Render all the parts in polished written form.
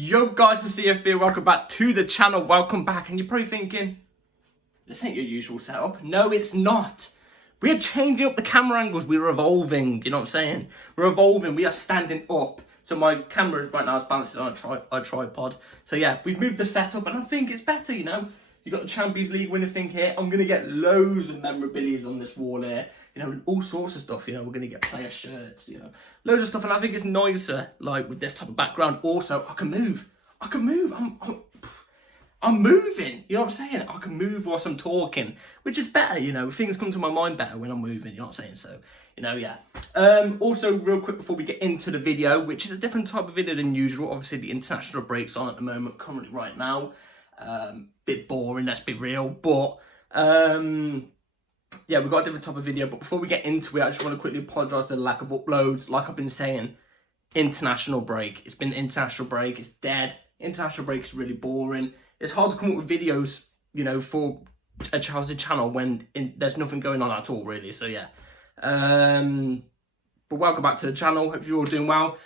Yo guys, it's CFB, welcome back to the channel, welcome back. And you're probably thinking, this ain't your usual setup. No, it's not. We are changing up the camera angles, we're evolving, you know what I'm saying? We're evolving, we are standing up. So my camera right now is balanced on a tripod. So yeah, we've moved the setup and I think it's better, you know? You've got the Champions League winner thing here. I'm going to get loads of memorabilia on this wall here. You know, all sorts of stuff, you know. We're going to get player shirts, you know. Loads of stuff, and I think it's nicer, like, with this type of background. Also, I can move. I'm moving, you know what I'm saying? I can move whilst I'm talking, which is better, you know. Things come to my mind better when I'm moving, you know what I'm saying? So, you know, yeah. Also, real quick before we get into the video, which is a different type of video than usual. Obviously, the international break's on at the moment, currently right now. Bit boring, let's be real, but yeah, we've got a different type of video. But before we get into it, I just want to quickly apologise for the lack of uploads. Like I've been saying, international break, it's been international break, it's dead. International break is really boring. It's hard to come up with videos, you know, for a Chelsea channel when there's nothing going on at all, really. So yeah, but welcome back to the channel. Hope you're all doing well.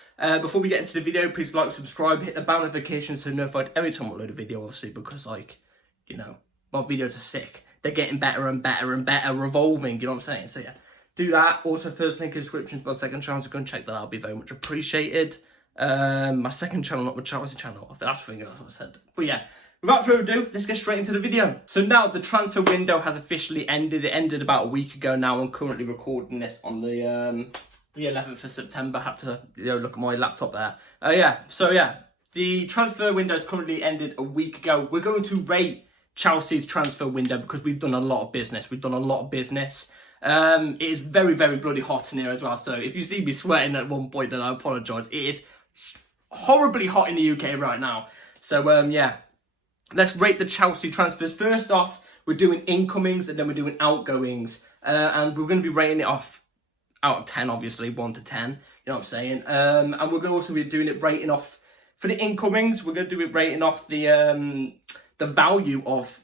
Before we get into the video, please like, subscribe, hit the bell notification so you're notified every time I upload a video, obviously, because, like, you know, my videos are sick. They're getting better and better and better, revolving, you know what I'm saying? So, yeah, do that. Also, first link in the description to my second channel, so go and check that out. It'll be very much appreciated. My second channel, not my Chelsea channel. I think that's the thing I said. But, yeah, without further ado, let's get straight into the video. So, now the transfer window has officially ended. It ended about a week ago now. I'm currently recording this on the 11th of September. Had to, you know, look at my laptop there. Yeah, so yeah, the transfer window has currently ended a week ago. We're going to rate Chelsea's transfer window because we've done a lot of business. It is very, very bloody hot in here as well. So if you see me sweating at one point, then I apologise. It is horribly hot in the UK right now. So yeah, let's rate the Chelsea transfers. First off, we're doing incomings and then we're doing outgoings, and we're going to be rating it off out of 10, obviously, 1 to 10, you know what I'm saying? And we're going to also be doing it rating off, for the incomings, we're going to do it rating off the value of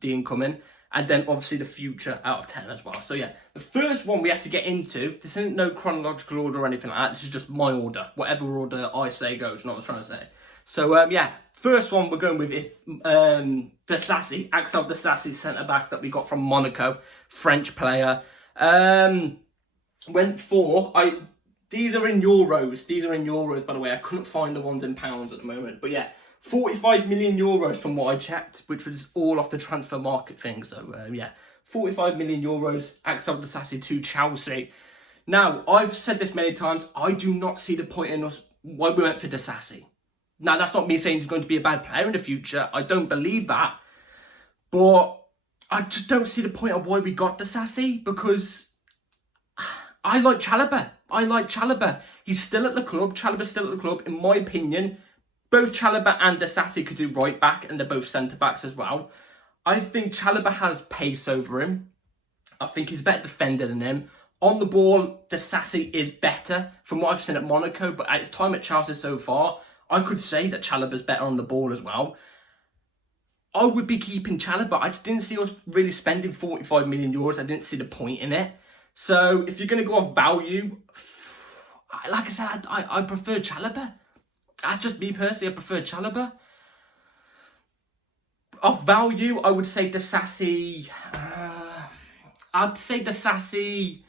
the incoming, and then obviously the future out of 10 as well. So yeah, the first one we have to get into, this isn't no chronological order or anything like that, this is just my order, whatever order I say goes, you know what I'm trying to say. So yeah, first one we're going with is Disasi, Axel Disasi, centre-back that we got from Monaco, French player. Went for, these are in euros, by the way. I couldn't find the ones in pounds at the moment, but yeah, 45 million euros from what I checked, which was all off the transfer market thing. So yeah, 45 million euros, Axel Disasi to Chelsea. Now, I've said this many times, I do not see the point in us why we went for Disasi. Now, that's not me saying he's going to be a bad player in the future. I don't believe that, but I just don't see the point of why we got Disasi, because I like Chalobah. He's still at the club. Chalobah's still at the club. In my opinion, both Chalobah and Disasi could do right back, and they're both centre-backs as well. I think Chalobah has pace over him. I think he's a better defender than him. On the ball, Disasi is better from what I've seen at Monaco, but at his time at Chelsea so far, I could say that Chalobah's better on the ball as well. I would be keeping Chalobah. I just didn't see us really spending 45 million euros. I didn't see the point in it. So, if you're going to go off value, like I said, I prefer Chalobah. That's just me personally, I prefer Chalobah. Off value, I would say Disasi, I'd say Disasi,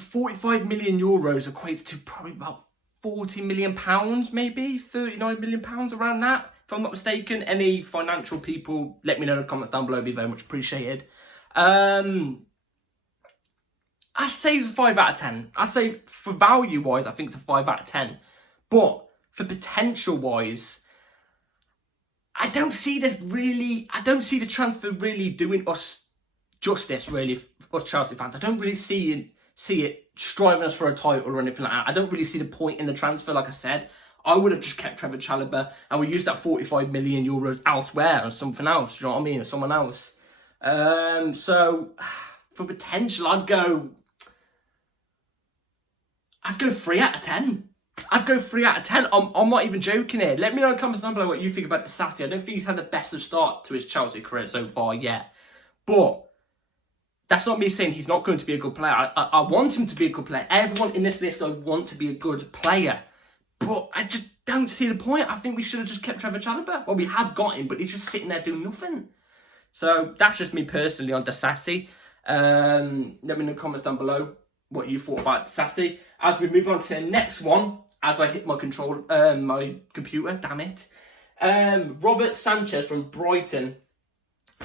45 million euros equates to probably about 40 million pounds, maybe 39 million pounds, around that, if I'm not mistaken. Any financial people, let me know in the comments down below, it'd be very much appreciated. I say it's a 5 out of 10. I say for value-wise, I think it's a 5 out of 10. But for potential-wise, I don't see the transfer really doing us justice, really, us Chelsea fans. I don't really see it striving us for a title or anything like that. I don't really see the point in the transfer, like I said. I would have just kept Trevor Chalobah and we used that 45 million euros elsewhere or something else, you know what I mean, or someone else. So, for potential, I'd go 3 out of 10. I'd go 3 out of 10. I'm not even joking here. Let me know in the comments down below what you think about Disasi. I don't think he's had the best of start to his Chelsea career so far yet. But that's not me saying he's not going to be a good player. I want him to be a good player. Everyone in this list, I want to be a good player. But I just don't see the point. I think we should have just kept Trevor Chalobah. Well, we have got him, but he's just sitting there doing nothing. So that's just me personally on Disasi. Let me know in the comments down below what you thought about Disasi. As we move on to the next one, as I hit my my computer, damn it. Robert Sanchez from Brighton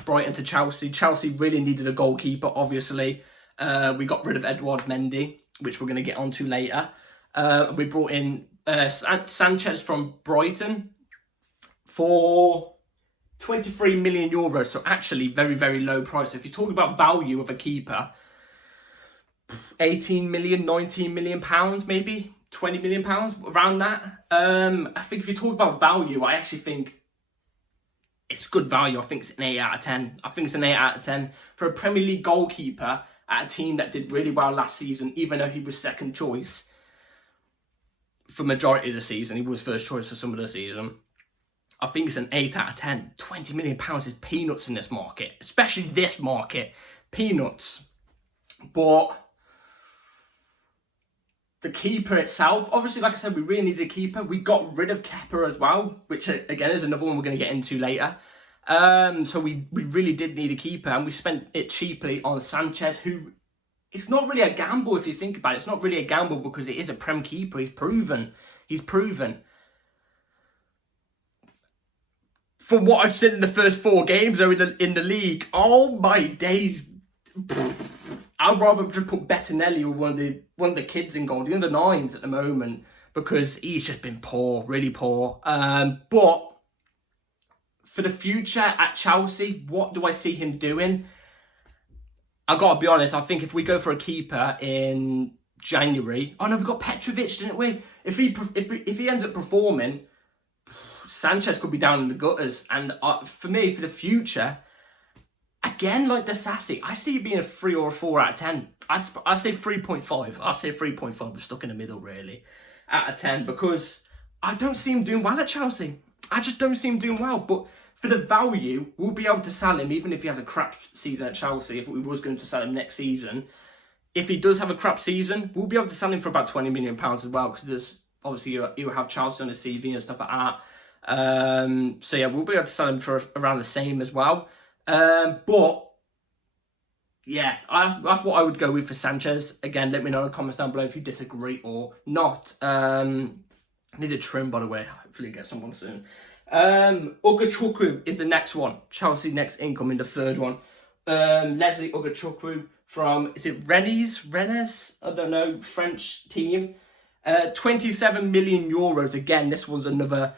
to Chelsea. Chelsea really needed a goalkeeper, obviously. We got rid of Edouard Mendy, which we're going to get onto later. We brought in Sanchez from Brighton for 23 million euros. So actually very, very low price. If you're talking about value of a keeper, 18 million, 19 million pounds, maybe 20 million pounds, around that. I think if you talk about value, I actually think it's good value. I think it's an 8 out of 10. I think it's an 8 out of 10 for a Premier League goalkeeper at a team that did really well last season, even though he was second choice for majority of the season. He was first choice for some of the season. I think it's an 8 out of 10. 20 million pounds is peanuts in this market, especially this market. Peanuts. But the keeper itself, obviously, like I said, we really needed a keeper. We got rid of Kepa as well, which again is another one we're going to get into later. So we really did need a keeper, and we spent it cheaply on Sanchez, who, it's not really a gamble if you think about it. It's not really a gamble because it is a Prem keeper. He's proven. From what I've seen in the first 4 games though in the league, oh my days. I'd rather just put Bettinelli or one of the kids in goal, the under 9s at the moment, because he's just been poor, really poor. But for the future at Chelsea, what do I see him doing? I've got to be honest, I think if we go for a keeper in January... Oh no, we got Petrovic, didn't we? If he ends up performing, Sanchez could be down in the gutters. And for me, for the future, again, like Disasi, I see it being a 3 or a 4 out of 10. I say 3.5. I say 3.5. We're stuck in the middle, really, out of 10. Because I don't see him doing well at Chelsea. I just don't see him doing well. But for the value, we'll be able to sell him, even if he has a crap season at Chelsea, if we was going to sell him next season. If he does have a crap season, we'll be able to sell him for about £20 million as well, because there's obviously you have Chelsea on the CV and stuff like that. So yeah, we'll be able to sell him for around the same as well. But yeah, that's what I would go with for Sanchez. Again, let me know in the comments down below if you disagree or not. I need a trim, by the way. Hopefully get someone soon. Ugachukwu is the next one. Chelsea next incoming, the third one. Leslie Ugachukwu from, is it Rennes? I don't know, French team. 27 million euros. Again, this was another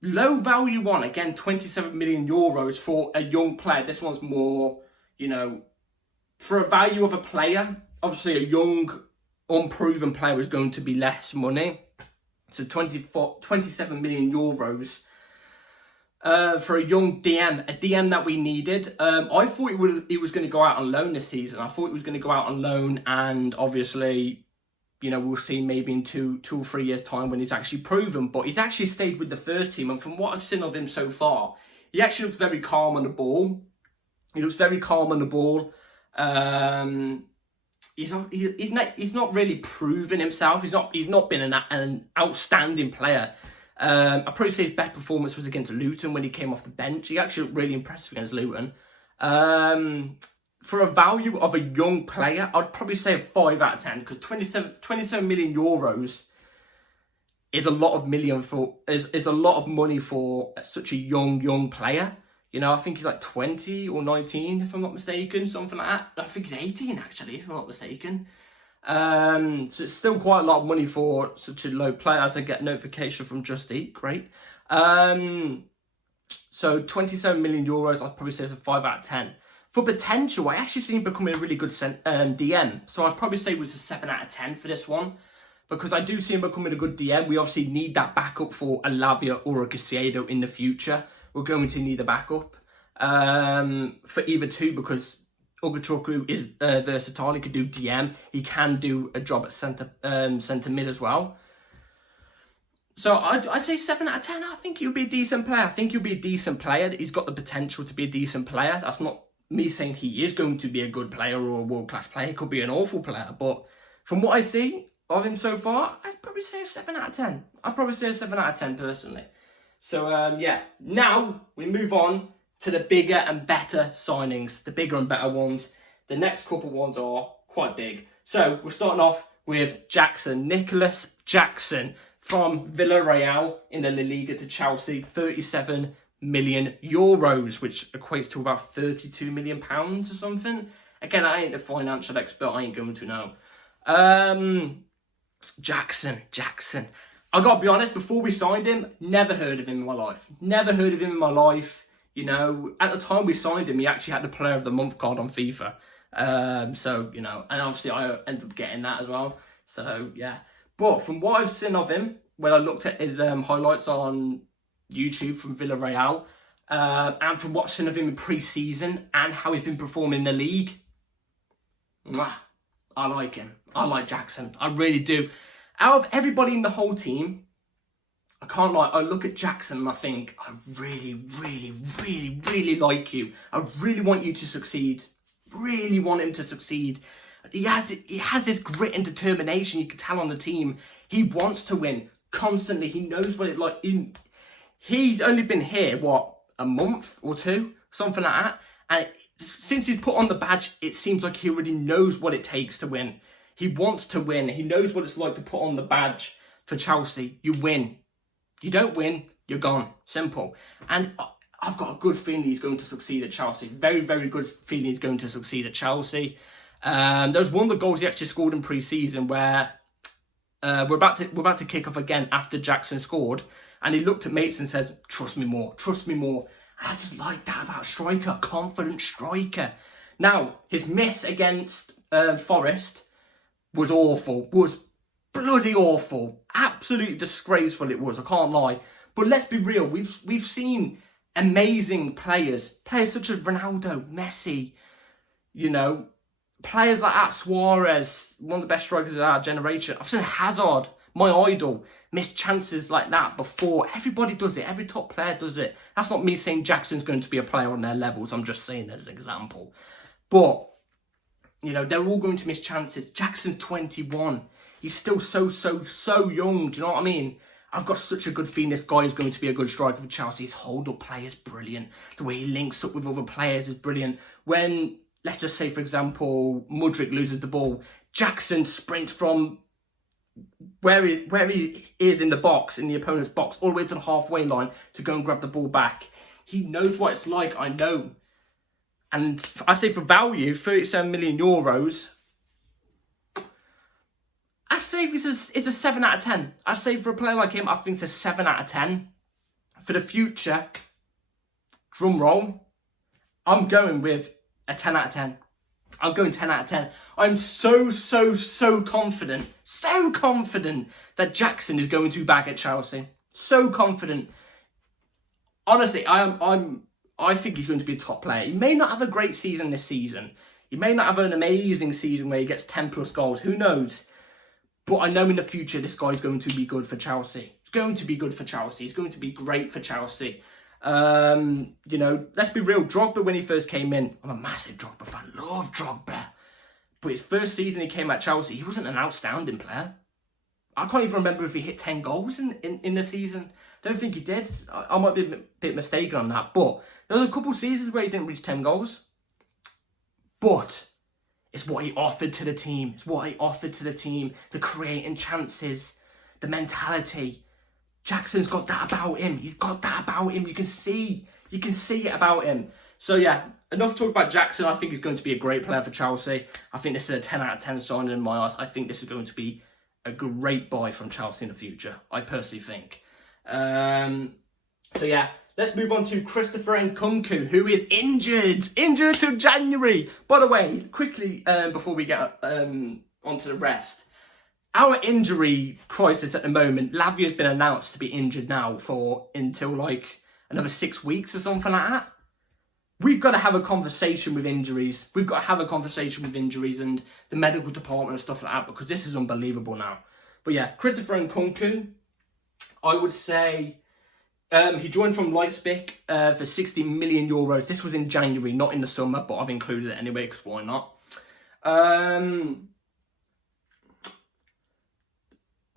low value one. Again, 27 million euros for a young player. This one's more, you know, for a value of a player. Obviously, a young, unproven player is going to be less money. So 27 million euros for a young DM, a DM that we needed. I thought he was going to go out on loan this season. I thought he was going to go out on loan, and obviously, you know, we'll see maybe in two or 3 years' time when he's actually proven. But he's actually stayed with the first team, and from what I've seen of him so far, he actually looks very calm on the ball. He's not really proven himself. He's not been an outstanding player. I'd probably say his best performance was against Luton when he came off the bench. He actually looked really impressive against Luton. For a value of a young player, I'd probably say a 5 out of 10, because 27 million euros is a lot of is a lot of money for such a young player. You know, I think he's like 20 or 19, if I'm not mistaken, something like that. I think he's 18, actually, if I'm not mistaken. So it's still quite a lot of money for such a low player, as I get notification from Just Eat. Great. So 27 million euros, I'd probably say it's a 5 out of 10. For potential, I actually see him becoming a really good DM. So I'd probably say it was a 7 out of 10 for this one, because I do see him becoming a good DM. We obviously need that backup for a Lavia or a Caicedo in the future. We're going to need a backup for either two, because Ugachukwu is versatile. He could do DM. He can do a job at centre mid as well. So I'd say 7 out of 10. I think he'll be a decent player. He's got the potential to be a decent player. That's not me saying he is going to be a good player or a world-class player. He could be an awful player. But from what I see, of him so far, I'd probably say a 7 out of 10. I'd probably say a 7 out of 10 personally. So, yeah, now we move on to the bigger and better signings, the bigger and better ones. The next couple ones are quite big. So, we're starting off with Jackson, Nicholas Jackson from Villarreal in the La Liga to Chelsea, 37 million euros, which equates to about 32 million pounds or something. Again, I ain't a financial expert, I ain't going to know. Jackson. I gotta be honest, before we signed him, never heard of him in my life. Never heard of him in my life. You know, at the time we signed him, he actually had the Player of the Month card on FIFA. So, you know, and obviously I ended up getting that as well. So, yeah. But from what I've seen of him, when I looked at his highlights on YouTube from Villarreal, and from what I've seen of him in pre-season and how he's been performing in the league, I like him. I like Jackson. I really do. Out of everybody in the whole team, I can't lie, I look at Jackson and I think, I really, really, really, really like you. I really want you to succeed. Really want him to succeed. He has this grit and determination, you can tell on the team. He wants to win constantly. He knows what it like. He's only been here, what, a month or two? Something like that. And since he's put on the badge, it seems like he already knows what it takes to win. He wants to win. He knows what it's like to put on the badge for Chelsea. You win. You don't win, you're gone. Simple. And I've got a good feeling he's going to succeed at Chelsea. Very, very good feeling he's going to succeed at Chelsea. There was one of the goals he actually scored in pre-season where we're about to kick off again after Jackson scored, and he looked at mates and says, "Trust me more, trust me more." And I just like that about a striker, confident striker. Now, his miss against Forest was awful, was bloody awful, absolutely disgraceful it was, I can't lie. But let's be real, we've seen amazing players such as Ronaldo, Messi, you know, players like that, Suarez, one of the best strikers of our generation. I've seen Hazard, my idol, miss chances like that before. Everybody does it, every top player does it. That's not me saying Jackson's going to be a player on their levels, I'm just saying that as an example. But, you know, they're all going to miss chances. Jackson's 21. He's still so young. Do you know what I mean? I've got such a good feeling this guy is going to be a good striker for Chelsea. His hold-up play is brilliant. The way he links up with other players is brilliant. When, let's just say, for example, Mudryk loses the ball, Jackson sprints from where he is in the box, in the opponent's box, all the way to the halfway line to go and grab the ball back. He knows what it's like, I know. And I say for value, 37 million euros, I say it's a 7 out of 10. I say for a player like him, I think it's a 7 out of 10. For the future, drum roll, I'm going with a 10 out of 10. I'm going 10 out of 10. I'm so confident that Jackson is going to be back at Chelsea. So confident. Honestly, I think he's going to be a top player. He may not have a great season this season. He may not have an amazing season where he gets 10 plus goals. Who knows? But I know in the future this guy's going to be good for Chelsea. It's going to be good for Chelsea. He's going to be great for Chelsea. You know, let's be real. Drogba, when he first came in, I'm a massive Drogba fan. Love Drogba. But his first season he came at Chelsea, he wasn't an outstanding player. I can't even remember if he hit 10 goals in the season. Don't think he did. I might be a bit mistaken on that. But there was a couple of seasons where he didn't reach 10 goals. But it's what he offered to the team. It's what he offered to the team. The creating chances. The mentality. Jackson's got that about him. He's got that about him. You can see it about him. So yeah, enough talk about Jackson. I think he's going to be a great player for Chelsea. I think this is a 10 out of 10 signing in my eyes. I think this is going to be a great buy from Chelsea in the future. I personally think. So yeah, let's move on to Christopher Nkunku, who is injured till January. By the way, quickly before we get onto the rest, our injury crisis at the moment, Lavia has been announced to be injured now until like another 6 weeks or something like that. We've got to have a conversation with injuries. We've got to have a conversation with injuries and the medical department and stuff like that, because this is unbelievable now. But yeah, Christopher Nkunku, I would say he joined from Leipzig for 60 million euros. This was in January, not in the summer, but I've included it anyway because why not?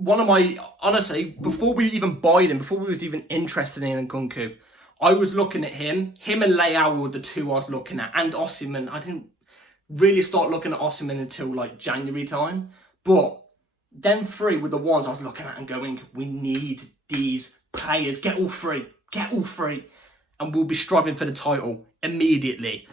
one of my, honestly, before we even buyed him, before we was even interested in Nkunku, I was looking at him. Him and Leao were the two I was looking at, and Osimhen. I didn't really start looking at Osimhen until like January time, but them three were the ones I was looking at and going, we need these players. Get all three, and we'll be striving for the title immediately.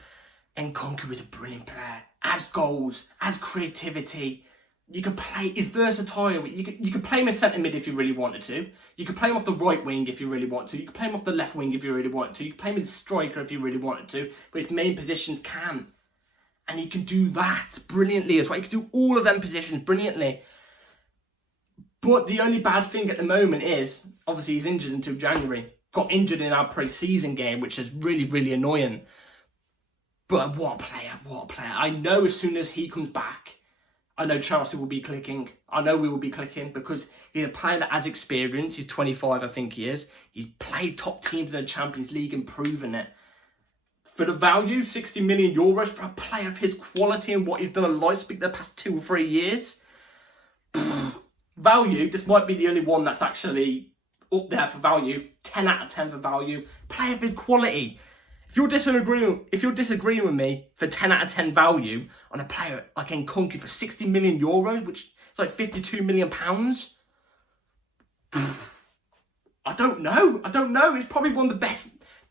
Nkunku is a brilliant player. Adds goals, adds creativity. You can play, he's versatile. You could play him in centre mid if you really wanted to. You could play him off the right wing if you really want to. You could play him off the left wing if you really wanted to. You could play him in striker if you really wanted to. But his main positions can. And he can do that brilliantly as well. He can do all of them positions brilliantly. But the only bad thing at the moment is, obviously he's injured until January. Got injured in our pre-season game, which is really, really annoying. But what a player, what a player. I know as soon as he comes back, I know Chelsea will be clicking. I know we will be clicking because he's a player that adds experience. He's 25, I think he is. He's played top teams in the Champions League and proven it. For the value, 60 million euros for a player of his quality and what he's done at Leipzig the past 2 or 3 years. Value, this might be the only one that's actually up there for value. 10 out of 10 for value. Player of his quality. If you're disagreeing with me for 10 out of 10 value on a player like Nkunku for 60 million euros, which is like 52 million pounds, I don't know. It's probably one of the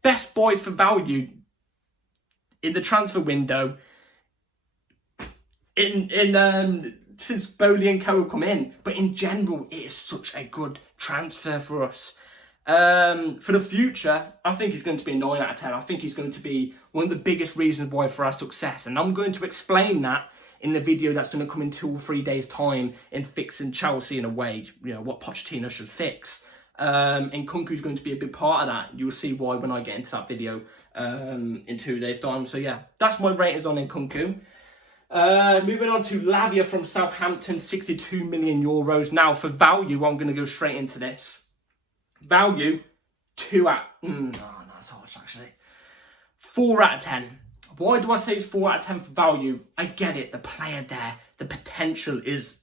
best buys for value in the transfer window since Bowley and Co have come in. But in general, it is such a good transfer for us. For the future, I think he's going to be a 9 out of 10. I think he's going to be one of the biggest reasons why for our success. And I'm going to explain that in the video that's going to come in 2 or 3 days' time in fixing Chelsea in a way, you know, what Pochettino should fix. And Nkunku's going to be a big part of that. You'll see why when I get into that video in 2 days' time. So yeah, that's my ratings on Nkunku. Moving on to Lavia from Southampton, 62 million euros. Now for value, I'm going to go straight into this. Value, 4 out of 10. Why do I say it's 4 out of 10 for value? I get it, the player there, the potential is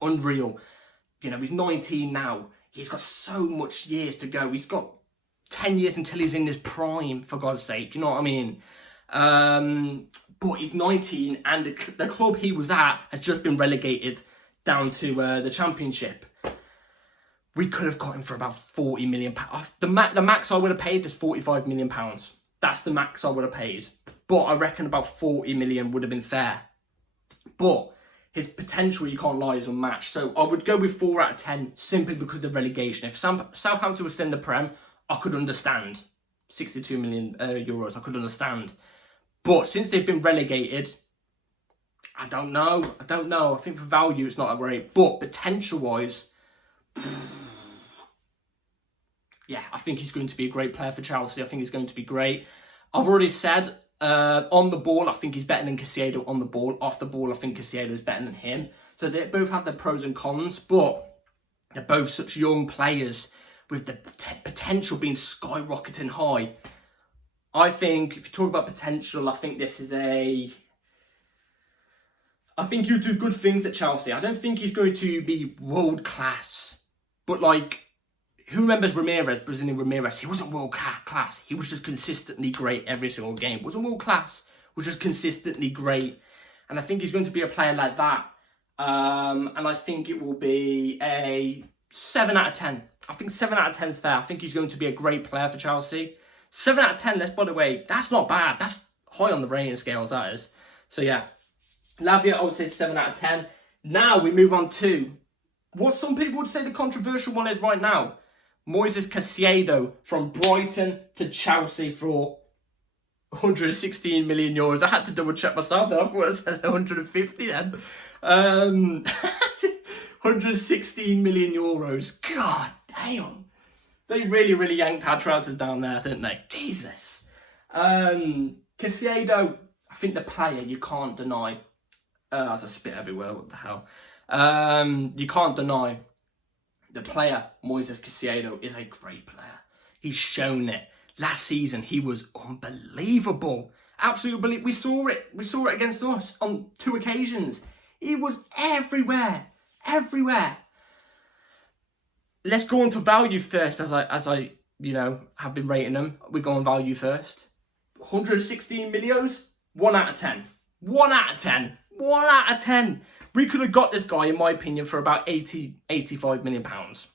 unreal. You know, he's 19 now. He's got so much years to go. He's got 10 years until he's in his prime, for God's sake. You know what I mean? But he's 19 and the club he was at has just been relegated down to the Championship. We could have got him for about 40 million pounds. The max I would have paid is 45 million pounds. That's the max I would have paid. But I reckon about 40 million would have been fair. But his potential, you can't lie, is unmatched. So I would go with 4 out of 10 simply because of the relegation. If Southampton was still in the Prem, I could understand. 62 million euros, I could understand. But since they've been relegated, I don't know. I think for value, it's not that great. But potential-wise, yeah, I think he's going to be a great player for Chelsea. I think he's going to be great. I've already said, on the ball, I think he's better than Caicedo on the ball. Off the ball, I think Caicedo is better than him. So they both have their pros and cons, but they're both such young players with the potential being skyrocketing high. I think, if you talk about potential, I think this is I think he'll do good things at Chelsea. I don't think he's going to be world class. But like, who remembers Ramirez, Brazilian Ramirez? He wasn't world class. He was just consistently great every single game. Wasn't world class. Was just consistently great. And I think he's going to be a player like that. And I think it will be a 7 out of 10. I think 7 out of 10 is fair. I think he's going to be a great player for Chelsea. 7 out of 10, by the way, that's not bad. That's high on the rating scales, that is. So yeah, Lavia, I would say 7 out of 10. Now we move on to what some people would say the controversial one is right now. Moises Caicedo from Brighton to Chelsea for 116 million euros. I had to double check myself there. I thought it said 150 then. 116 million euros. God damn. They really, really yanked our trousers down there, didn't they? Jesus. Caicedo, I think the player you can't deny. There's a spit everywhere, what the hell. You can't deny the player, Moises Caicedo, is a great player. He's shown it. Last season, he was unbelievable. Absolutely, we saw it. We saw it against us on 2 occasions. He was everywhere. Everywhere. let's go on to value first, as I have been rating them. We go on value first. 116 millios, 1 out of 10. 1 out of 10. 1 out of 10. We could have got this guy, in my opinion, for about 85 million pounds.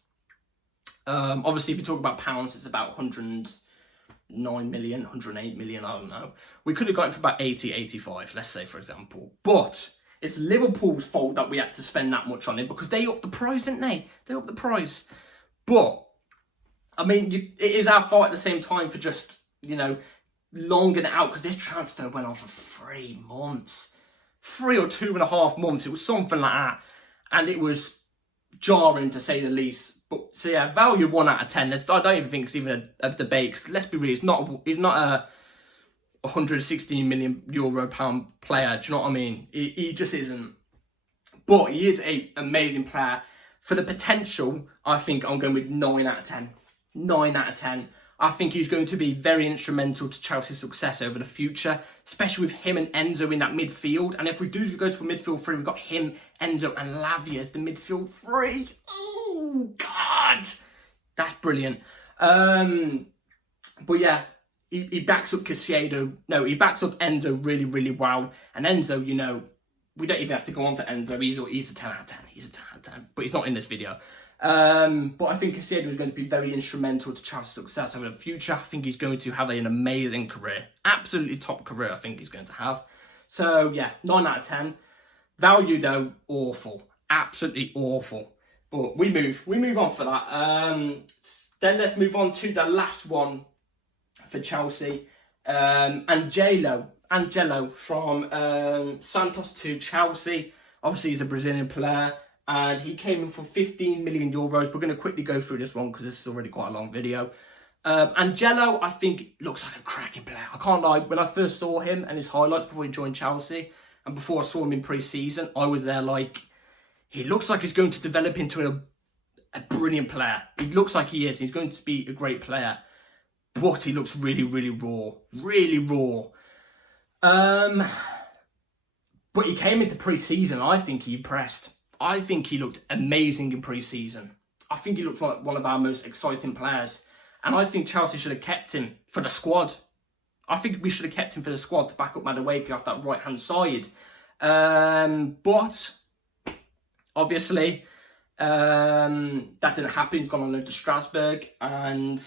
Obviously, if you talk about pounds, it's about 109 million, 108 million, I don't know. We could have got it for about 80, 85, let's say, for example. But it's Liverpool's fault that we had to spend that much on him, because they upped the price, didn't they? They upped the price. But, I mean, it is our fault at the same time for just, longing it out, because this transfer went on for 3 months. 3 or 2.5 months. It was something like that. And it was jarring, to say the least. But, so yeah, value 1 out of 10. I don't even think it's even a debate, because let's be real, he's not a 116 million euro pound player. Do you know what I mean? He just isn't. But he is an amazing player. For the potential, I think I'm going with 9 out of 10. 9 out of 10. I think he's going to be very instrumental to Chelsea's success over the future, especially with him and Enzo in that midfield. And if we do go to a midfield three, we've got him, Enzo and Lavia as the midfield three. Oh, God. That's brilliant. But yeah, he backs up Caicedo. No, he backs up Enzo really, really well. And Enzo, we don't even have to go on to Enzo. He's a 10 out of 10. He's a 10 out of 10. But he's not in this video. But I think Caicedo is going to be very instrumental to Chelsea's success over the future. I think he's going to have an amazing career. Absolutely top career, I think he's going to have. So, yeah, 9 out of 10. Value, though, awful. Absolutely awful. But we move on for that. Then let's move on to the last one for Chelsea. Angelo from Santos to Chelsea. Obviously, he's a Brazilian player. And he came in for 15 million euros. We're going to quickly go through this one because this is already quite a long video. Angelo, I think, looks like a cracking player. I can't lie. When I first saw him and his highlights before he joined Chelsea, and before I saw him in pre-season, I was there like, he looks like he's going to develop into a brilliant player. He looks like he is. He's going to be a great player. But he looks really, really raw. Really raw. But he came into pre-season. I think he impressed. I think he looked amazing in pre-season. I think he looked like one of our most exciting players. And I think Chelsea should have kept him for the squad. I think we should have kept him for the squad to back up Madueke off that right-hand side. But, obviously, that didn't happen. He's gone on loan to Strasbourg. And,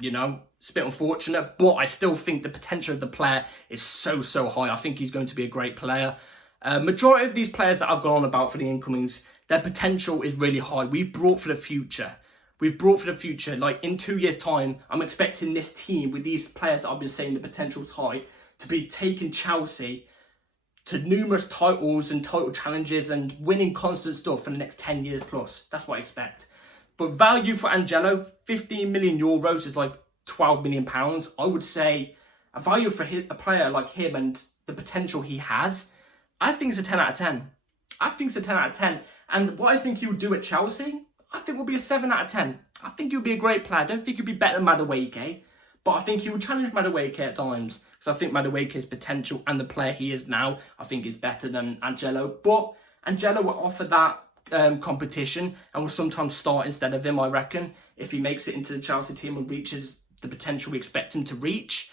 it's a bit unfortunate. But I still think the potential of the player is so, so high. I think he's going to be a great player. Majority of these players that I've gone on about for the incomings, their potential is really high. We've brought for the future. Like, in 2 years' time, I'm expecting this team, with these players that I've been saying the potential's high, to be taking Chelsea to numerous titles and title challenges and winning constant stuff for the next 10 years plus. That's what I expect. But value for Angelo, 15 million euros is like 12 million pounds. I would say a value for a player like him and the potential he has, I think it's a 10 out of 10. I think it's a 10 out of 10. And what I think he would do at Chelsea, I think will be a 7 out of 10. I think he'll be a great player. I don't think he'll be better than Madueke, but I think he will challenge Madueke at times. Because I think Madueke's potential and the player he is now, I think is better than Angelo. But Angelo will offer that competition and will sometimes start instead of him, I reckon, if he makes it into the Chelsea team and reaches the potential we expect him to reach.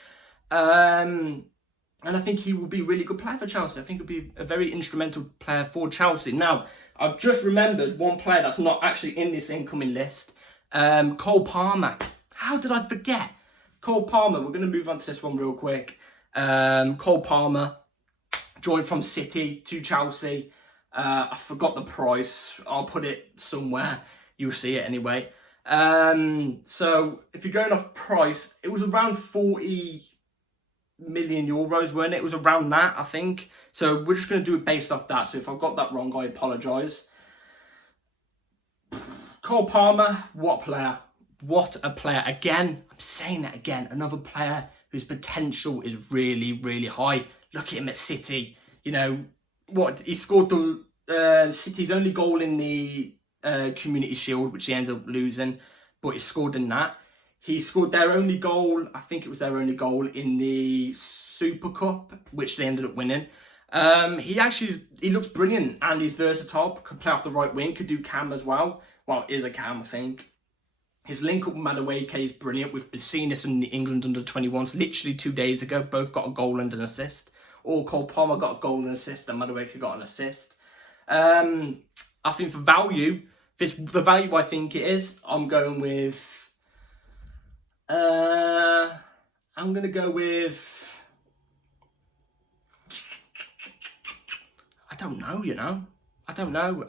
And I think he will be a really good player for Chelsea. I think he'll be a very instrumental player for Chelsea. Now, I've just remembered one player that's not actually in this incoming list. Cole Palmer. How did I forget? Cole Palmer. We're going to move on to this one real quick. Cole Palmer joined from City to Chelsea. I forgot the price. I'll put it somewhere. You'll see it anyway. So, if you're going off price, it was around 40 million euros, weren't it? It was around that, I think. So we're just going to do it based off that. So if I've got that wrong, I apologise. Cole Palmer, what a player. What a player. Again, I'm saying that again. Another player whose potential is really, really high. Look at him at City. He scored the City's only goal in the Community Shield, which he ended up losing. But he scored in that. He scored their only goal, I think it was their only goal, in the Super Cup, which they ended up winning. He looks brilliant and he's versatile, could play off the right wing, could do cam as well. well, is a cam, I think. His link up with Madueke is brilliant. We've seen this in the England under-21s literally 2 days ago. Both got a goal and an assist. Or Cole Palmer got a goal and an assist, and Madueke got an assist. I think for value, the value I think it is, I'm going with... I'm going to go with... I don't know, you know. I don't know.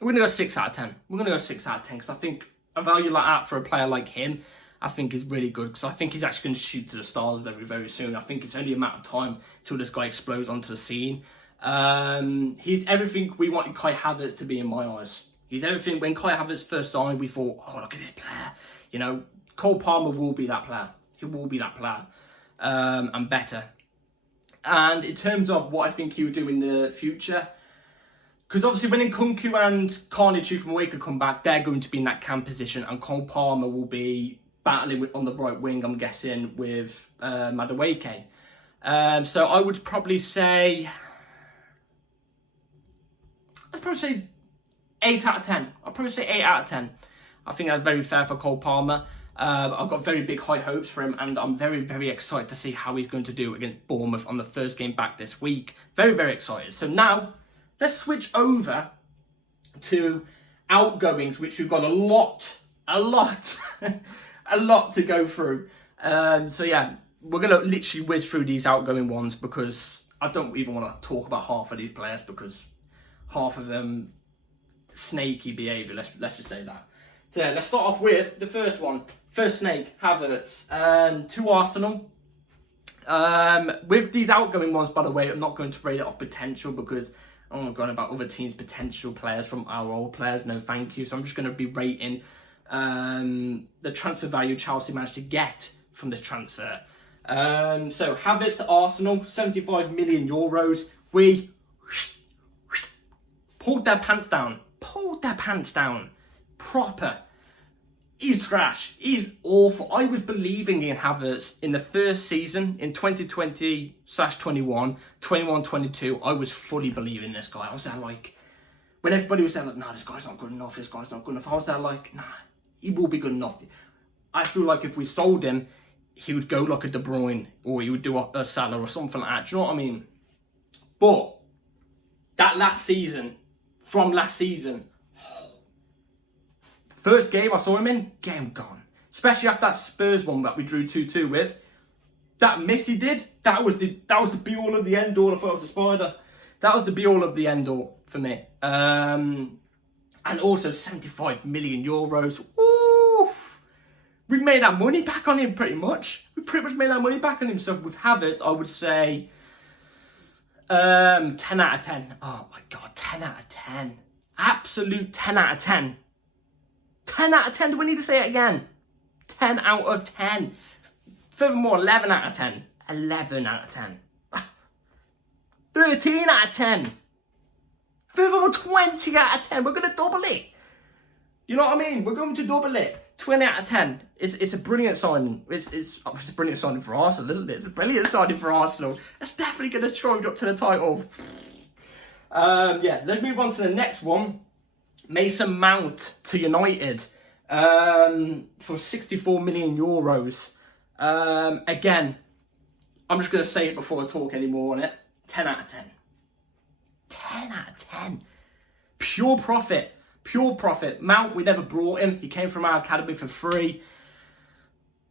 We're going to go 6 out of 10. We're going to go 6 out of 10 because I think a value like that for a player like him, I think is really good because I think he's actually going to shoot to the stars very, very soon. I think it's only a matter of time till this guy explodes onto the scene. He's everything we wanted Kai Havertz to be in my eyes. He's everything. When Kai Havertz first signed, we thought, oh, look at this player. You know, Cole Palmer will be that player. He will be that player and better. And in terms of what I think he will do in the future, because obviously when Nkunku and Carnage Chukwuemeka come back, they're going to be in that cam position, and Cole Palmer will be battling on the right wing, I'm guessing, with Madueke. So I would probably say... I'd probably say 8 out of 10. I'd probably say 8 out of 10. I think that's very fair for Cole Palmer. I've got very big high hopes for him, and I'm very, very excited to see how he's going to do against Bournemouth on the first game back this week. Very, very excited. So now, let's switch over to outgoings, which we've got a lot to go through. So yeah, we're going to literally whiz through these outgoing ones because I don't even want to talk about half of these players because half of them snaky behaviour, let's just say that. So yeah, let's start off with the first one. First snake, Havertz, to Arsenal. With these outgoing ones, by the way, I'm not going to rate it off potential because I'm not going about other teams' potential players from our old players. No, thank you. So I'm just going to be rating the transfer value Chelsea managed to get from this transfer. So Havertz to Arsenal, 75 million euros. We pulled their pants down. Proper. He's trash. He's awful. I was believing in Havertz in the first season in 2020/21, 21/22. I was fully believing this guy. I was there like, when everybody was saying like, nah, this guy's not good enough. This guy's not good enough. I was there like, nah, he will be good enough. I feel like if we sold him, he would go like a De Bruyne or he would do a Salah or something like that. Do you know what I mean? But that last season, first game I saw him in, game gone. Especially after that Spurs one that we drew 2-2 with. That miss he did, that was the be-all of the end-all. I thought it was a spider. That was the be-all of the end-all for me. And also 75 million euros. Woo! We made our money back on him pretty much. We pretty much made our money back on him. So with Havertz, I would say 10 out of 10. Oh my God, 10 out of 10. Absolute 10 out of 10. 10 out of 10, do we need to say it again? 10 out of 10. Furthermore, 11 out of 10. 11 out of 10. 13 out of 10. Furthermore, 20 out of 10. We're going to double it. You know what I mean? We're going to double it. 20 out of 10. It's a brilliant signing. It's a brilliant signing for Arsenal, isn't it? It's a brilliant signing for Arsenal. That's definitely going to strive up to the title. Yeah, let's move on to the next one. Mason Mount to United for 64 million euros. Again, I'm just going to say it before I talk anymore on it. 10 out of 10. 10 out of 10. Pure profit. Pure profit. Mount, we never brought him. He came from our academy for free.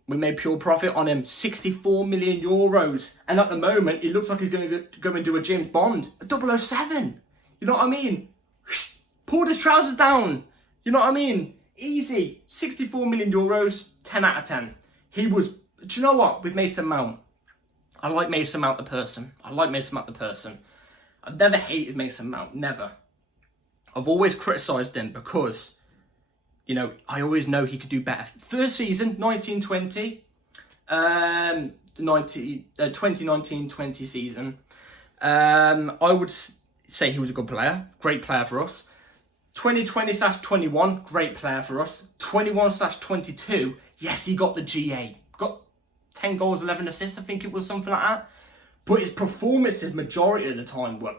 We made pure profit on him. 64 million euros. And at the moment, he looks like he's going to go and do a James Bond. A 007. You know what I mean? Pulled his trousers down. You know what I mean? Easy. 64 million euros. 10 out of 10. He was... Do you know what? With Mason Mount, I like Mason Mount the person. I've never hated Mason Mount. Never. I've always criticised him because, you know, I always know he could do better. First season, 1920, 2019-20 season, I would say he was a good player. Great player for us. 2020/21, great player for us. 21/22, yes, he got the GA. Got 10 goals, 11 assists, I think it was something like that. But his performances, majority of the time, were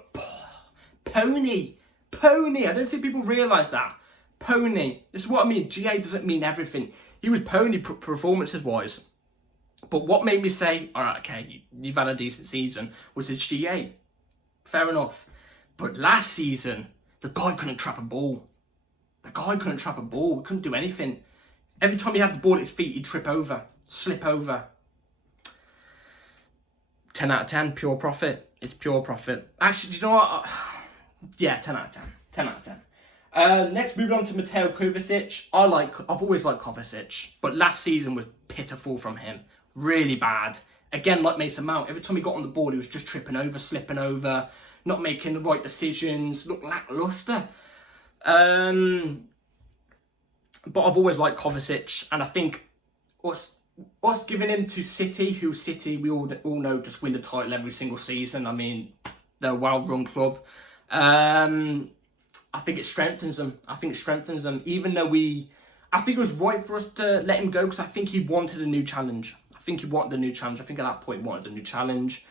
pony. Pony. I don't think people realise that. Pony. This is what I mean. GA doesn't mean everything. He was pony performances-wise. But what made me say, all right, okay, you've had a decent season, was his GA. Fair enough. But last season, the guy couldn't trap a ball. The guy couldn't trap a ball. He couldn't do anything. Every time he had the ball at his feet, he'd trip over, slip over. 10 out of 10, pure profit. It's pure profit. Actually, do you know what? Yeah, 10 out of 10. 10 out of 10. Next, moving on to Mateo Kovacic. I've always liked Kovacic, but last season was pitiful from him. Really bad. Again, like Mason Mount, every time he got on the ball, he was just tripping over, slipping over, not making the right decisions, looked lackluster. But I've always liked Kovacic, and I think us giving him to City, who City, we all know, just win the title every single season. I mean, they're a well-run club. I think it strengthens them. Even though I think it was right for us to let him go, because I think he wanted a new challenge. I think at that point he wanted a new challenge.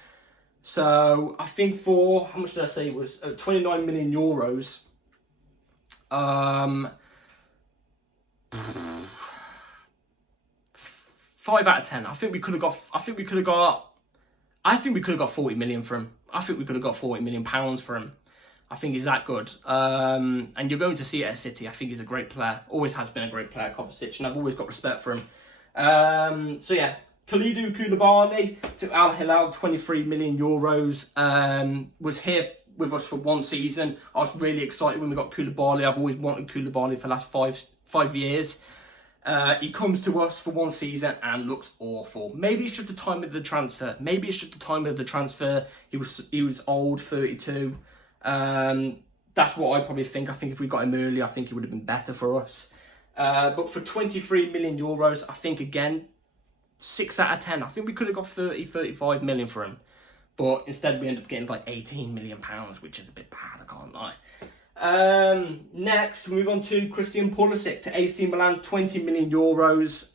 So I think for, how much did I say it was? 29 million euros. 5 out of 10. I think we could have got 40 million for him. I think we could have got 40 million pounds for him. I think he's that good. And you're going to see it at City. I think he's a great player. Always has been a great player, Kovacic, and I've always got respect for him. So yeah, Kalidou Koulibaly to Al Hilal, 23 million euros. Was here with us for one season. I was really excited when we got Koulibaly. I've always wanted Koulibaly for the last five years. He comes to us for one season and looks awful. Maybe it's just the time of the transfer. He was old, 32. That's what I probably think. I think if we got him early, I think he would have been better for us. But for 23 million euros, I think, again, 6 out of 10. I think we could have got 35 million for him. But instead we ended up getting like 18 million pounds, which is a bit bad, I can't lie. Next, we move on to Christian Pulisic to AC Milan, 20 million euros.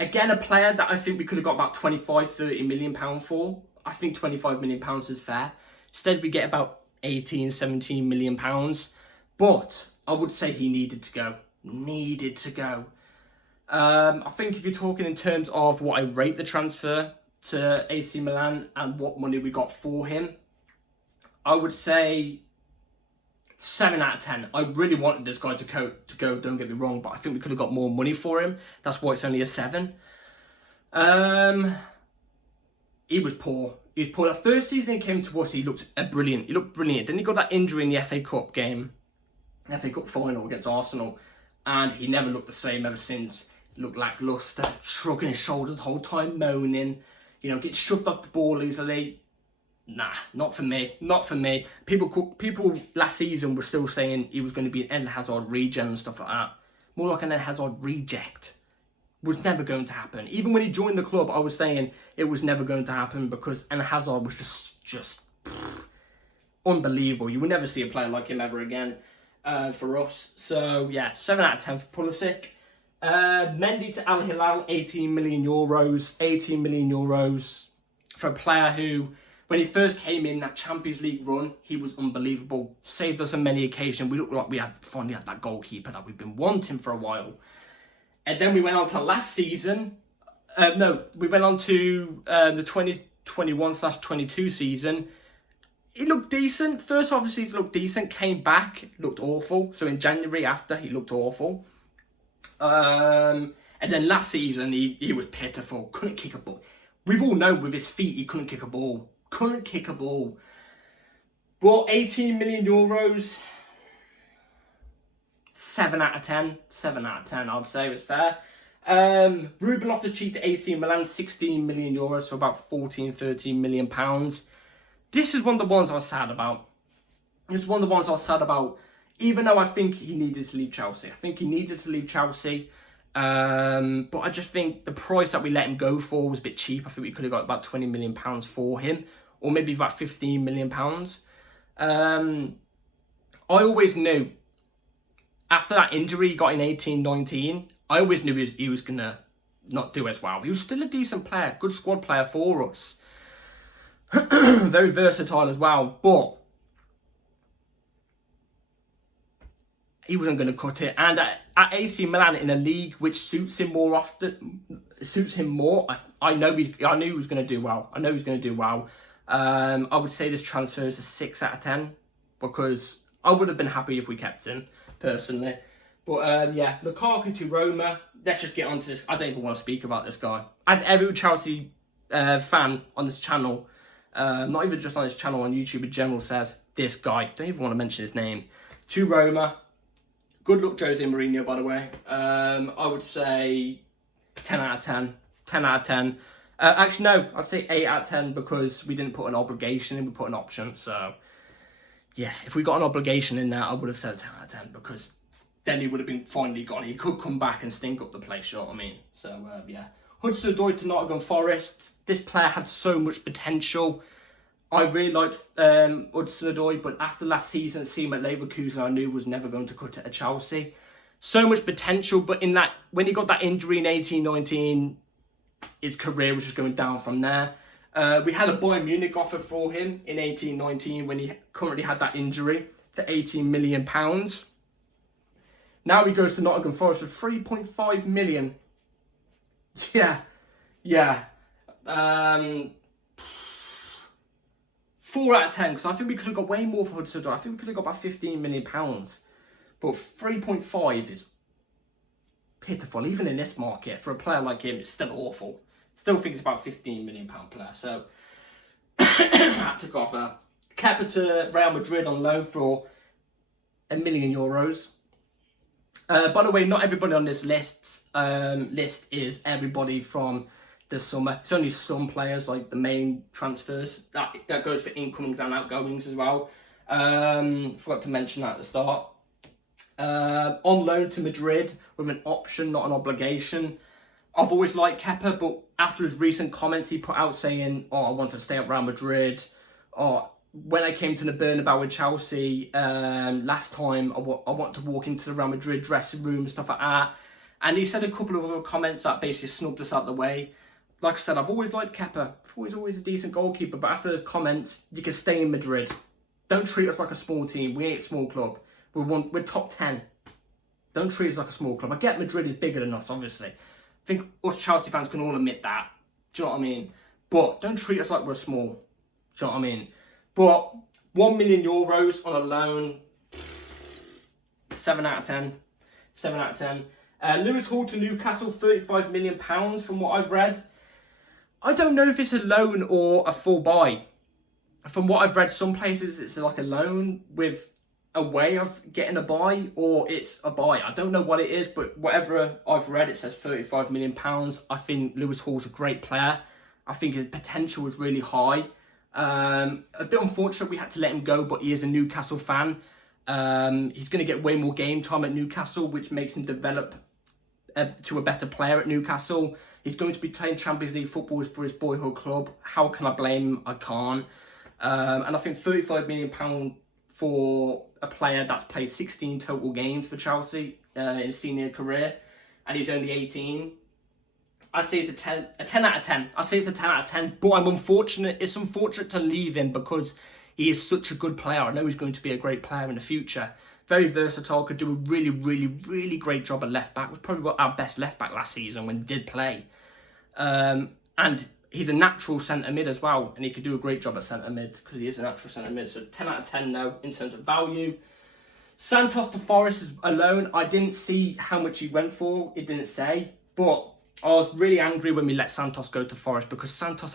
Again, a player that I think we could have got about 25-30 million pounds for. I think 25 million pounds is fair. Instead, we get about 18-17 million pounds. But I would say he needed to go. I think if you're talking in terms of what I rate the transfer to AC Milan and what money we got for him, I would say 7 out of 10. I really wanted this guy to go, don't get me wrong, but I think we could have got more money for him. That's why it's only a 7. He was poor. The first season he came to us, he looked brilliant. Then he got that injury in the FA Cup game, FA Cup final against Arsenal, and he never looked the same ever since. He looked lackluster, shrugging his shoulders the whole time, moaning, get shoved off the ball easily. Nah, not for me. People last season were still saying he was going to be an Eden Hazard regen and stuff like that. More like an Eden Hazard reject. Was never going to happen. Even when he joined the club, I was saying it was never going to happen because Eden Hazard was just unbelievable. You will never see a player like him ever again for us. So yeah, 7 out of 10 for Pulisic. Mendy to Al Hilal, 18 million euros. 18 million euros for a player who, when he first came in that Champions League run, he was unbelievable. Saved us on many occasions. We looked like we finally had that goalkeeper that we've been wanting for a while. And then we went on to last season. We went on to the 2021/22 season. He looked decent. First half of the season looked decent. Came back, looked awful. So in January after, he looked awful. And then last season, he was pitiful. Couldn't kick a ball. We've all known with his feet, he couldn't kick a ball. But 18 million euros, 7 out of 10. 7 out of 10, I'd say was fair. Ruben Loftus-Cheek to AC Milan, 16 million euros, so about 14-13 million pounds. This is one of the ones I was sad about. Even though I think he needed to leave Chelsea. But I just think the price that we let him go for was a bit cheap. I think we could have got about 20 million pounds for him, or maybe about 15 million pounds. I always knew after that injury he got in 18-19, I always knew he was going to not do as well. He was still a decent player, good squad player for us. Very versatile as well. But he wasn't going to cut it. And at AC Milan, in a league which suits him more often, I knew he was going to do well. I would say this transfer is a 6 out of 10 because I would have been happy if we kept him personally. But yeah, Lukaku to Roma. Let's just get on to this. I don't even want to speak about this guy. As every Chelsea fan on this channel, not even just on this channel, on YouTube in general, says, this guy, don't even want to mention his name, to Roma. Good luck, Jose Mourinho, by the way. I would say 10 out of 10. 10 out of 10. Actually, no, I'd say 8 out of 10 because we didn't put an obligation in, we put an option. So, yeah, if we got an obligation in there, I would have said 10 out of 10 because then he would have been finally gone. He could come back and stink up the place, you know what I mean? So, yeah. Hudson-Odoi to Nottingham Forest. This player had so much potential. I really liked Hudson-Odoi, but after last season, seeing at Leverkusen, I knew was never going to cut it at Chelsea. So much potential, but in that, when he got that injury in 18-19, his career was just going down from there. We had a Bayern Munich offer for him in 18-19 when he currently had that injury for £18 million. Now he goes to Nottingham Forest for 3.5 million. Yeah. 4 out of 10, because I think we could have got way more for Hudson-Odoi. I think we could have got about £15 million. But 3.5 is pitiful, even in this market. For a player like him, it's still awful. Still think it's about £15 million player. So, I had to go off that. Kepa to Real Madrid on loan for €1 million. By the way, not everybody on this list is everybody from the summer. It's only some players, like the main transfers. That goes for incomings and outgoings as well. Forgot to mention that at the start. On loan to Madrid with an option, not an obligation. I've always liked Kepa, but after his recent comments he put out saying, "Oh, I want to stay at Real Madrid," or when I came to the Bernabeu with Chelsea last time, I want to walk into the Real Madrid dressing room, stuff like that. And he said a couple of other comments that basically snubbed us out the way. Like I said, I've always liked Kepa. He's always a decent goalkeeper, but after those comments, you can stay in Madrid. Don't treat us like a small team. We ain't a small club. We're top 10. Don't treat us like a small club. I get Madrid is bigger than us, obviously. I think us Chelsea fans can all admit that. Do you know what I mean? But don't treat us like we're small. Do you know what I mean? But €1 million on a loan, 7 out of 10. 7 out of 10. Lewis Hall to Newcastle, £35 million from what I've read. I don't know if it's a loan or a full buy. From what I've read, some places it's like a loan with a way of getting a buy, or it's a buy. I don't know what it is, but whatever I've read, it says £35 million. I think Lewis Hall's a great player. I think his potential is really high. A bit unfortunate we had to let him go, but he is a Newcastle fan. He's going to get way more game time at Newcastle, which makes him develop to a better player at Newcastle. He's going to be playing Champions League football for his boyhood club. How can I blame him? I can't. And I think £35 million for a player that's played 16 total games for Chelsea in his senior career, and he's only 18. I say it's a 10 out of 10. I say it's a 10 out of 10, but I'm unfortunate. It's unfortunate to leave him because he is such a good player. I know he's going to be a great player in the future. Very versatile, could do a really, really, really great job at left back. Was probably our best left back last season when he did play. And he's a natural centre mid as well, and he could do a great job at centre mid because he is a natural centre mid. So 10 out of 10 now in terms of value. Santos to Forest is alone. I didn't see how much he went for. It didn't say, but I was really angry when we let Santos go to Forest because Forest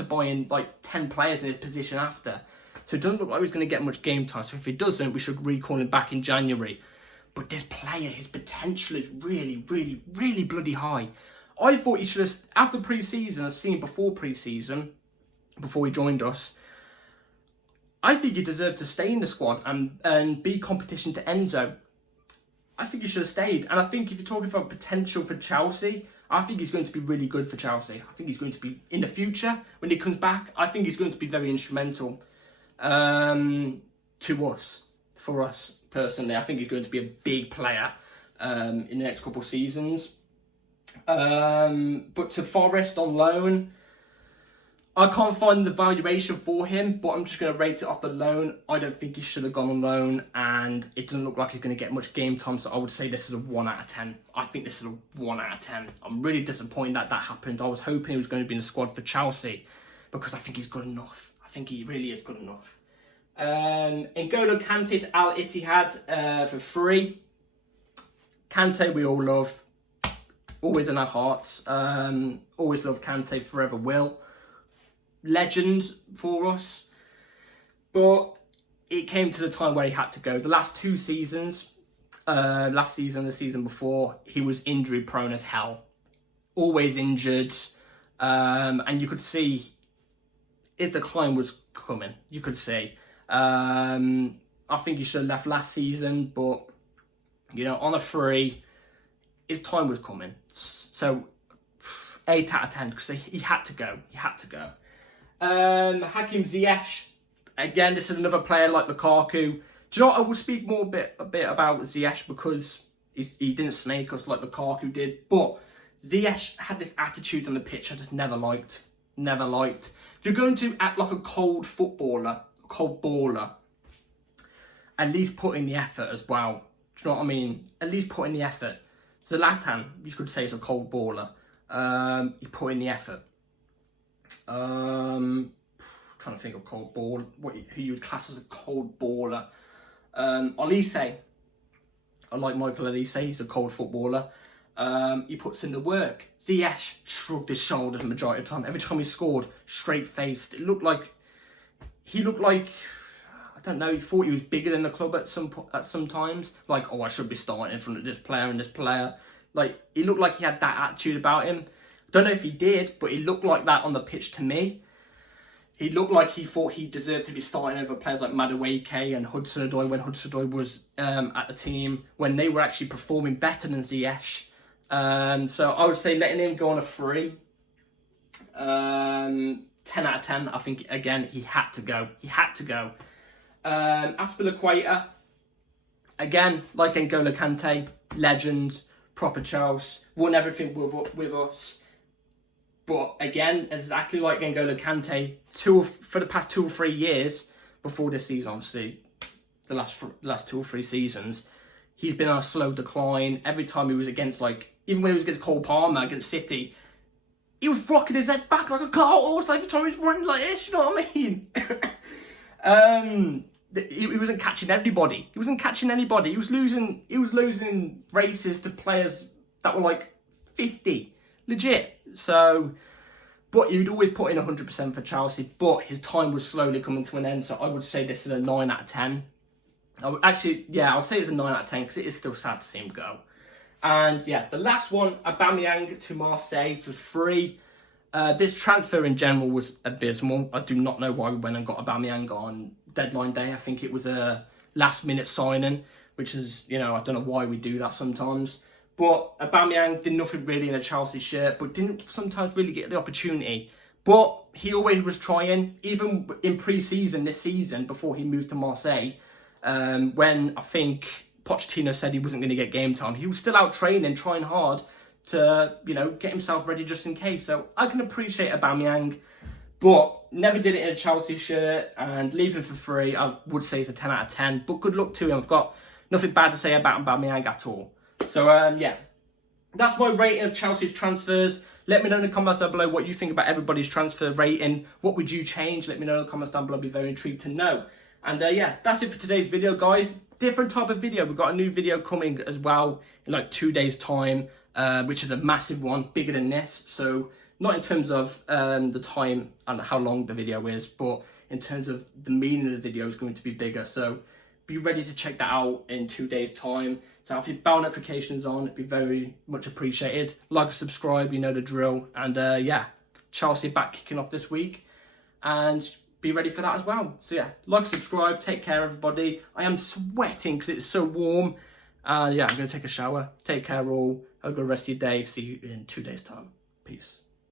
are buying like 10 players in his position after. So it doesn't look like he's going to get much game time. So if he doesn't, we should recall him back in January. But this player, his potential is really, really, really bloody high. I thought he should have, after pre-season, I've seen before pre-season, before he joined us, I think he deserved to stay in the squad and be competition to Enzo. I think he should have stayed. And I think if you're talking about potential for Chelsea, I think he's going to be really good for Chelsea. I think he's going to be, in the future, when he comes back, I think he's going to be very instrumental to us, for us personally. I think he's going to be a big player in the next couple of seasons. But to Forest on loan, I can't find the valuation for him, but I'm just going to rate it off the loan. I don't think he should have gone on loan, and it doesn't look like he's going to get much game time, so I would say this is a 1 out of 10. I think this is a 1 out of 10. I'm really disappointed that happened. I was hoping he was going to be in the squad for Chelsea, because I think he's good enough. I think he really is good enough. N'Golo Kante to Al Ittihad for free. Kante we all love. Always in our hearts. Always love Kante, forever will. Legend for us, but it came to the time where he had to go. The last 2 seasons, last season, the season before, he was injury prone as hell, always injured, and you could see his decline was coming. You could see. I think he should have left last season, but you know, on a free, his time was coming. So 8 out of 10 because he had to go. He had to go. Hakim Ziyech, again, this is another player like Lukaku. Do you know what? I will speak more a bit about Ziyech because he didn't snake us like Lukaku did. But Ziyech had this attitude on the pitch I just never liked. Never liked. If you're going to act like a cold footballer, cold baller, at least put in the effort as well. Do you know what I mean? At least put in the effort. Zlatan, you could say, is a cold baller. He put in the effort. Trying to think of cold ball. Who you would class as a cold baller? Olise. I like Michael Olise. He's a cold footballer. He puts in the work. Ziyech shrugged his shoulders the majority of the time. Every time he scored, straight faced. He looked like I don't know. He thought he was bigger than the club at some times. Like, oh, I should be starting in front of this player and this player. Like, he looked like he had that attitude about him. Don't know if he did, but he looked like that on the pitch to me. He looked like he thought he deserved to be starting over players like Madueke and Hudson-Odoi when Hudson-Odoi was at the team, when they were actually performing better than Ziyech. So I would say letting him go on a free. 10 out of 10. I think, again, he had to go. He had to go. Azpilicueta, again, like N'Golo Kante, legend, proper Chelsea, won everything with us. But again, exactly like N'Golo Kante, for the past 2 or 3 years before this season, obviously, the last 2 or 3 seasons, he's been on a slow decline. Every time he was against, like, even when he was against Cole Palmer, against City, he was rocking his head back like a car horse every time he was running like this, you know what I mean? He wasn't catching anybody. He wasn't catching anybody. He was losing races to players that were like 50. Legit. So, but he would always put in 100% for Chelsea, but his time was slowly coming to an end, so I would say this is a 9 out of 10. I'll say it's a 9 out of 10 because it is still sad to see him go. And yeah, the last one, Aubameyang to Marseille for free. This transfer in general was abysmal. I do not know why we went and got Aubameyang on deadline day. I think it was a last minute signing, which is, you know, I don't know why we do that sometimes. But Aubameyang did nothing really in a Chelsea shirt, but didn't sometimes really get the opportunity. But he always was trying, even in pre-season this season, before he moved to Marseille, when I think Pochettino said he wasn't going to get game time. He was still out training, trying hard to, you know, get himself ready just in case. So I can appreciate Aubameyang, but never did it in a Chelsea shirt, and leaving for free, I would say it's a 10 out of 10. But good luck to him. I've got nothing bad to say about Aubameyang at all. So, yeah, that's my rating of Chelsea's transfers. Let me know in the comments down below what you think about everybody's transfer rating. What would you change? Let me know in the comments down below. I'd be very intrigued to know. And, yeah, that's it for today's video, guys. Different type of video. We've got a new video coming as well in like 2 days' time, which is a massive one, bigger than this. So, not in terms of the time and how long the video is, but in terms of the meaning of the video is going to be bigger. So, be ready to check that out in 2 days' time. So if you bell notifications on, it'd be very much appreciated. Like and subscribe, you know the drill. And yeah, Chelsea back kicking off this week. And be ready for that as well. So yeah, like, subscribe, take care everybody. I am sweating because it's so warm. Yeah, I'm going to take a shower. Take care all. Have a good rest of your day. See you in 2 days' time. Peace.